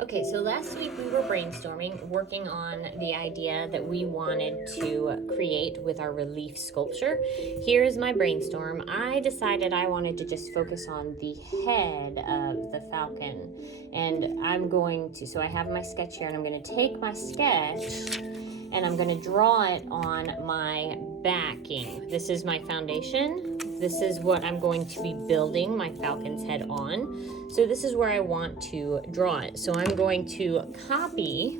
Okay, so last week we were brainstorming, working on the idea that we wanted to create with our relief sculpture. Here is my brainstorm. I decided I wanted to just focus on the head of the falcon. And so I have my sketch here, and I'm going to take my sketch and I'm going to draw it on my backing. This is my foundation. This is what I'm going to be building my falcon's head on. So this is where I want to draw it. So I'm going to copy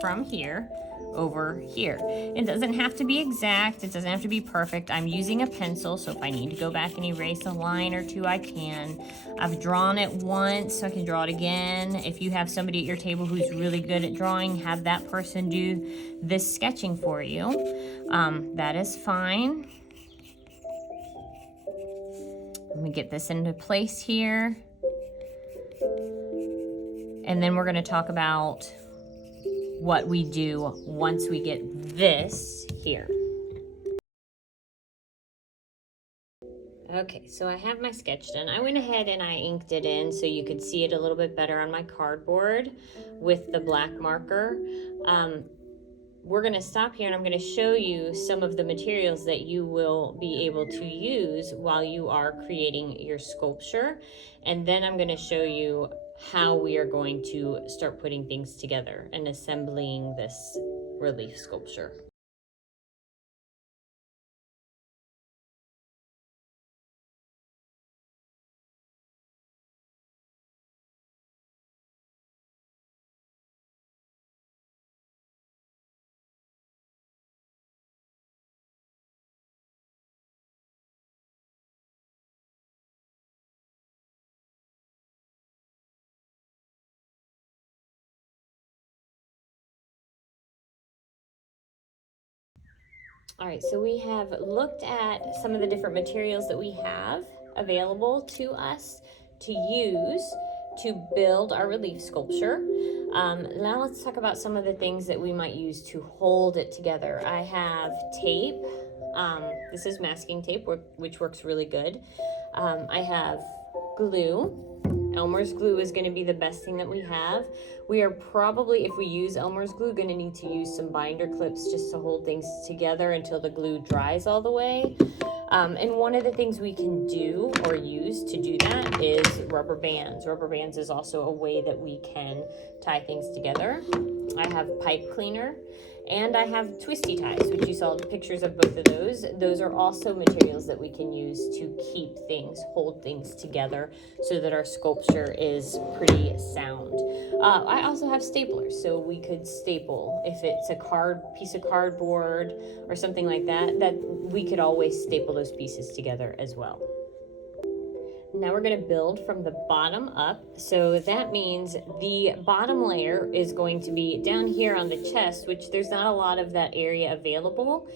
from here over here. It doesn't have to be exact. It doesn't have to be perfect. I'm using a pencil, so if I need to go back and erase a line or two, I can. I've drawn it once, so I can draw it again. If you have somebody at your table who's really good at drawing, have that person do this sketching for you. That is fine. Let me get this into place here. And then we're going to talk about what we do once we get this here. Okay, so I have my sketch done. I went ahead and I inked it in so you could see it a little bit better on my cardboard with the black marker. We're going to stop here and I'm going to show you some of the materials that you will be able to use while you are creating your sculpture. And then I'm going to show you how we are going to start putting things together and assembling this relief sculpture. All right, so we have looked at some of the different materials that we have available to us to use to build our relief sculpture. Now let's talk about some of the things that we might use to hold it together. I have tape. This is masking tape, which works really good. I have glue. Elmer's glue is going to be the best thing that we have. We are probably, if we use Elmer's glue, going to need to use some binder clips just to hold things together until the glue dries all the way. And one of the things we can do or use to do that is rubber bands. Rubber bands is also a way that we can tie things together. I have pipe cleaner. And I have twisty ties, which you saw the pictures of both of those. Those are also materials that we can use to keep things, hold things together so that our sculpture is pretty sound. I also have staplers, so we could staple. If it's a piece of cardboard or something like that, we could always staple those pieces together as well. Now we're going to build from the bottom up. So that means the bottom layer is going to be down here on the chest, which there's not a lot of that area available.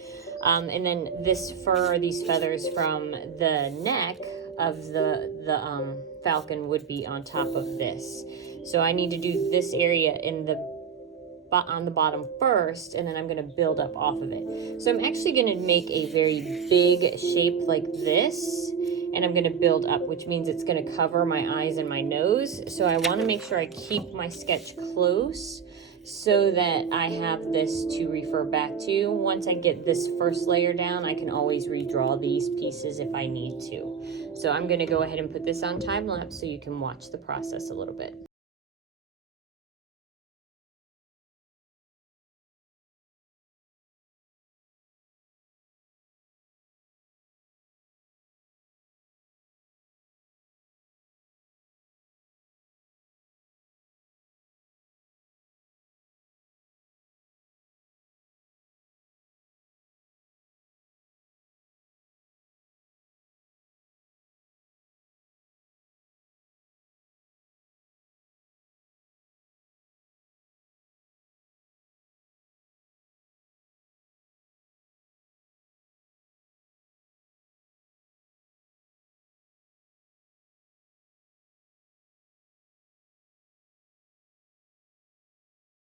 And then this fur, these feathers from the neck of the falcon would be on top of this. So I need to do this area on the bottom first, and then I'm going to build up off of it. So I'm actually going to make a very big shape like this, and I'm going to build up, which means it's going to cover my eyes and my nose. So I want to make sure I keep my sketch close so that I have this to refer back to. Once I get this first layer down, I can always redraw these pieces if I need to. So I'm going to go ahead and put this on time lapse so you can watch the process a little bit.